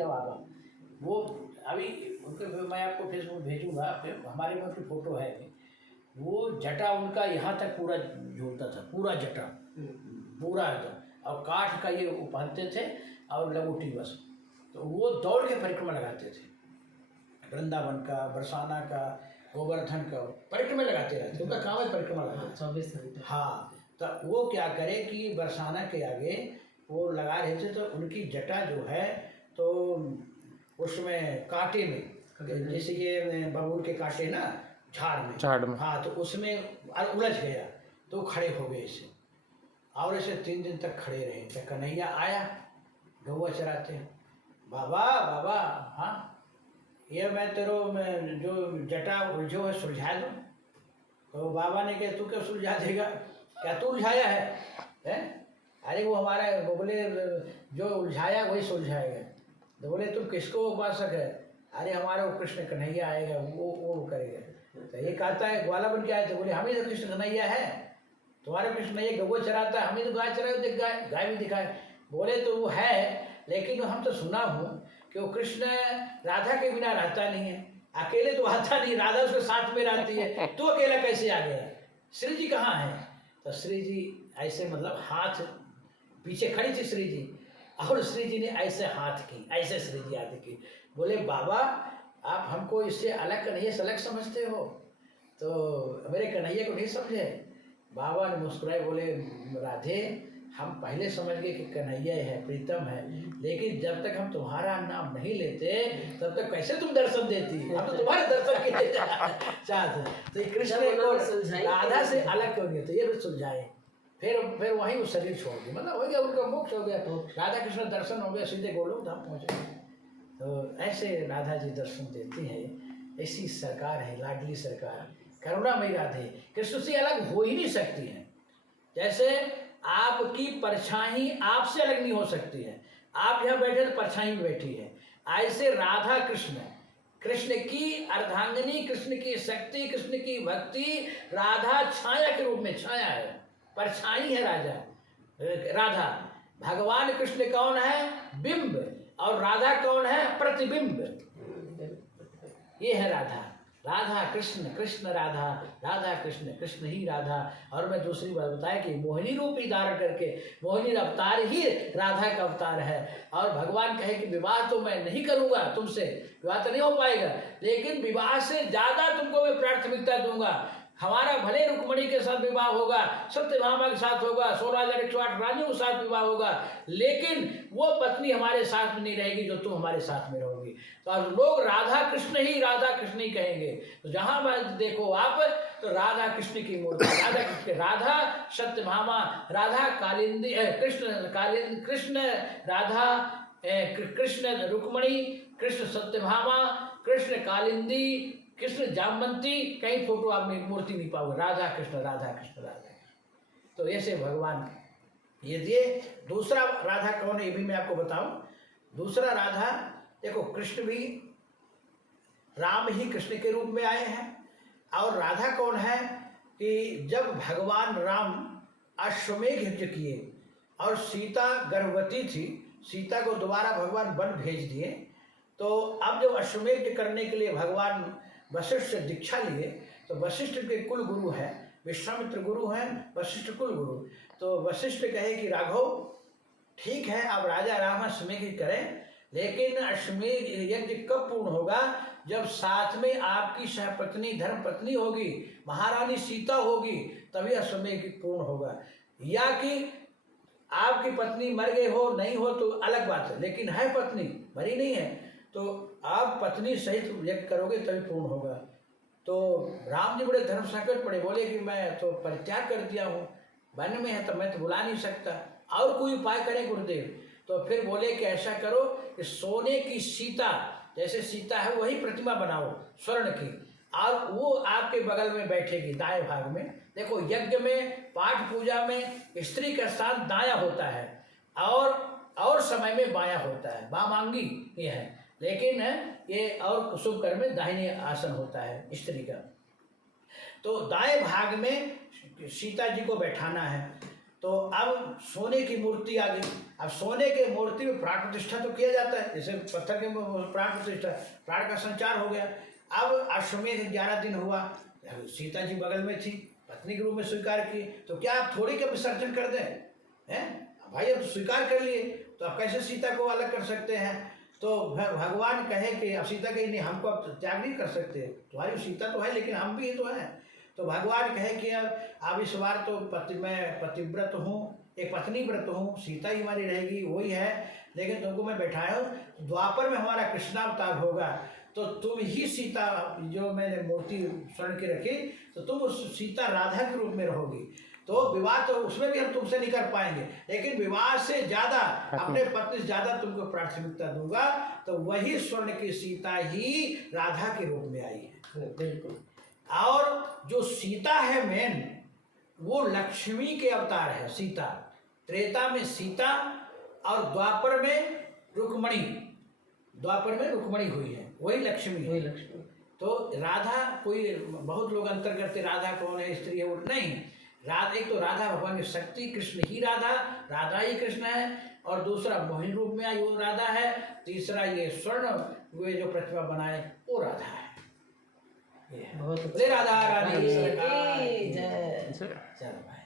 किया बाबा। वो अभी उनके मैं आपको फेसबुक भेजूंगा, फिर हमारे में उनकी फोटो है। वो जटा उनका यहाँ तक पूरा झूलता था, पूरा जटा पूरा एकदम, और काठ का ये वो पहनते थे और लंगोटी बस। तो वो दौड़ के परिक्रमा लगाते थे, वृंदावन का, बरसाना का, गोवर्धन का परिक्रमा लगाते रहते, उनका काम है परिक्रमा लगाना 24 घंटे। हाँ, तो वो क्या करे कि बरसाना के आगे वो लगा रहे थे, तो उनकी जटा जो है तो उसमें कांटे में, जैसे ये बबूल के कांटे ना झाड़ में, हाँ, तो उसमें उलझ गया, तो खड़े हो गए ऐसे, और ऐसे 3 दिन तक खड़े रहे। तो कन्हैया आया गौवा चराते, बाबा बाबा हाँ ये मैं तेरो में जो जटा उलझो है सुलझा दूँ। तो बाबा ने कहा तू क्या सुलझा देगा, क्या तू उलझाया है? अरे वो हमारा, वो बोले जो उलझाया वही सुलझाएगा। तो बोले तुम किसको उपासक है? अरे हमारा वो कृष्ण कन्हैया आएगा, वो करेगा। तो ये कहता है ग्वाला बन के आए थे, बोले हम ही तो कृष्ण कन्हैया है, तुम्हारे कृष्ण कन्हैया गौ चराता है, हम ही तो गाय चराए, देख गाय भी दिखाए। बोले तो वो है, लेकिन हम तो सुना हूँ कि वो कृष्ण राधा के बिना रहता नहीं है, अकेले तो आता नहीं, राधा उसके साथ में रहती है, तो अकेला कैसे आ गया? श्री जी कहाँ है? तो श्री जी ऐसे मतलब हाथ पीछे खड़ी थी श्री जी, और श्री जी ने ऐसे हाथ की, ऐसे श्री जी हाथ की। बोले बाबा आप हमको इससे अलग कन्हैया से अलग समझते हो, तो मेरे कन्हैया को नहीं समझे? बाबा ने मुस्कुराए, बोले राधे हम पहले समझ गए कि कन्हैया है, प्रीतम है, लेकिन जब तक हम तुम्हारा नाम नहीं लेते तब तक कैसे तुम दर्शन देती? हम तो तुम्हारे दर्शन के लिए चाहते। तो कृष्ण को राधा से अलग क्यों नहीं, तो ये भी सुलझाए। फिर वहीं वो शरीर छोड़ दिया, मतलब हो गया उनका मोक्ष हो गया, राधा कृष्ण दर्शन हो गया, सीधे गोलोक धाम पहुँचे। तो ऐसे राधा जी दर्शन देती हैं, ऐसी सरकार है, लाडली सरकार, करुणामयी राधे कृष्ण से अलग हो ही नहीं सकती हैं। जैसे आपकी परछाई आपसे अलग नहीं हो सकती है, आप यहाँ बैठे तो परछाई में बैठी है, ऐसे राधा कृष्ण की अर्धांगिनी, कृष्ण की शक्ति, कृष्ण की भक्ति, राधा छाया के रूप में, छाया है, परछाई है राधा। भगवान कृष्ण कौन है? बिंब, और राधा कौन है? प्रतिबिंब। ये है राधा। राधा कृष्ण, कृष्ण राधा, राधा कृष्ण, कृष्ण ही राधा। और मैं दूसरी बात बताया कि मोहिनी रूप ही धारण करके, मोहिनी अवतार ही राधा का अवतार है। और भगवान कहे कि विवाह तो मैं नहीं करूँगा तुमसे, विवाह तो नहीं हो पाएगा, लेकिन विवाह से ज़्यादा तुमको मैं प्राथमिकता दूंगा। हमारा भले रुक्मणी के साथ विवाह होगा, सत्यभामा के साथ होगा, 16,108 रानियों के साथ विवाह होगा, लेकिन वो पत्नी हमारे साथ में नहीं रहेगी जो तुम हमारे साथ में रहोगी। तो अब लोग राधा कृष्ण ही कहेंगे। तो जहाँ बात देखो आप, तो राधा कृष्ण की मूर्ति, राधा कृष्ण, राधा सत्यभामा, राधा कालिंदी, कृष्ण राधा, कृष्ण रुक्मणी, कृष्ण सत्यभामा, कृष्ण कालिंदी, कृष्ण जामवंती, कहीं फोटो आप मूर्ति नहीं पाओगे, राधा कृष्ण राधा कृष्ण राधा कृष्ण। तो ऐसे भगवान ये दूसरा राधा कौन है ये भी मैं आपको बताऊं। दूसरा राधा देखो, कृष्ण भी राम ही कृष्ण के रूप में आए हैं। और राधा कौन है कि जब भगवान राम अश्वमेघ यज्ञ किए और सीता गर्भवती थी, सीता को दोबारा भगवान वन भेज दिए, तो अब जब अश्वमेघ करने के लिए भगवान वशिष्ठ से दीक्षा लिए, तो वशिष्ठ के कुल गुरु हैं, विश्वामित्र गुरु हैं, वशिष्ठ कुल गुरु। तो वशिष्ठ कहे कि राघव ठीक है, आप राजा राम अश्वमेघ करें, लेकिन अश्वमेघ यज्ञ कब पूर्ण होगा? जब साथ में आपकी सहपत्नी धर्मपत्नी होगी, महारानी सीता होगी, तभी अश्वमेघ पूर्ण होगा। या कि आपकी पत्नी मर गई हो, नहीं हो तो अलग बात है, लेकिन है पत्नी, मरी नहीं है, तो आप पत्नी सहित यज्ञ करोगे तभी पूर्ण होगा। तो राम जी बड़े धर्म संकट पड़े, बोले कि मैं तो परित्याग कर दिया हूँ, वन में है तो मैं तो बुला नहीं सकता, और कोई उपाय करें गुरुदेव। तो फिर बोले कि ऐसा करो कि सोने की सीता, जैसे सीता है वही प्रतिमा बनाओ स्वर्ण की, और वो आपके बगल में बैठेगी दाएं भाग में। देखो यज्ञ में, पाठ पूजा में स्त्री का स्थान दाया होता है, और समय में बाया होता है, वामांगी ये है, लेकिन ये और शुभ कर्म में दाहिने आसन होता है स्त्री का। तो दाएं भाग में सीता जी को बैठाना है, तो अब सोने की मूर्ति आ गई। अब सोने के मूर्ति में प्राण प्रतिष्ठा तो किया जाता है, जैसे पत्थर के प्राण प्रतिष्ठा, प्राण का संचार हो गया। अब अश्वमेध 11 दिन हुआ, सीता जी बगल में थी, पत्नी के रूप में स्वीकार की, तो क्या आप थोड़ी का विसर्जन कर दें? हैं भाई, अब स्वीकार कर लिए तो आप कैसे सीता को अलग कर सकते हैं? तो भगवान कहे कि अब सीता कही नहीं, हमको अब त्याग नहीं कर सकते, तुम्हारी सीता तो है लेकिन हम भी तो हैं। तो भगवान कहे कि अब इस बार तो मैं पतिव्रत हूँ, एक पत्नी व्रत हूँ, सीता ही हमारी रहेगी, वही है, लेकिन तुमको मैं बैठाया हूँ, द्वापर में हमारा कृष्णावतार होगा, तो तुम ही सीता, जो मैंने मूर्ति स्वर्ण की रखी, तो तुम उस सीता राधा के रूप में रहोगी। तो विवाह तो उसमें भी हम तुमसे नहीं कर पाएंगे, लेकिन विवाह से ज्यादा, अपने पत्नी से ज्यादा तुमको प्राथमिकता दूंगा। तो वही स्वर्ण की सीता ही राधा के रूप में आई है। बिल्कुल। और जो सीता है मेन, वो लक्ष्मी के अवतार है। सीता त्रेता में सीता और द्वापर में रुक्मणी, द्वापर में रुक्मणी हुई है, वही लक्ष्मी है। वही लक्ष्मी। तो राधा, कोई बहुत लोग अंतर करते राधा कौन है, स्त्री है, वो नहीं। राधा, एक तो राधा भगवान की शक्ति, कृष्ण ही राधा, राधा ही कृष्ण है, और दूसरा मोहिनी रूप में आई वो राधा है, तीसरा ये स्वर्ण वे जो प्रतिमा बनाए वो राधा है। बहुत राधा रानी जय। चलो भाई।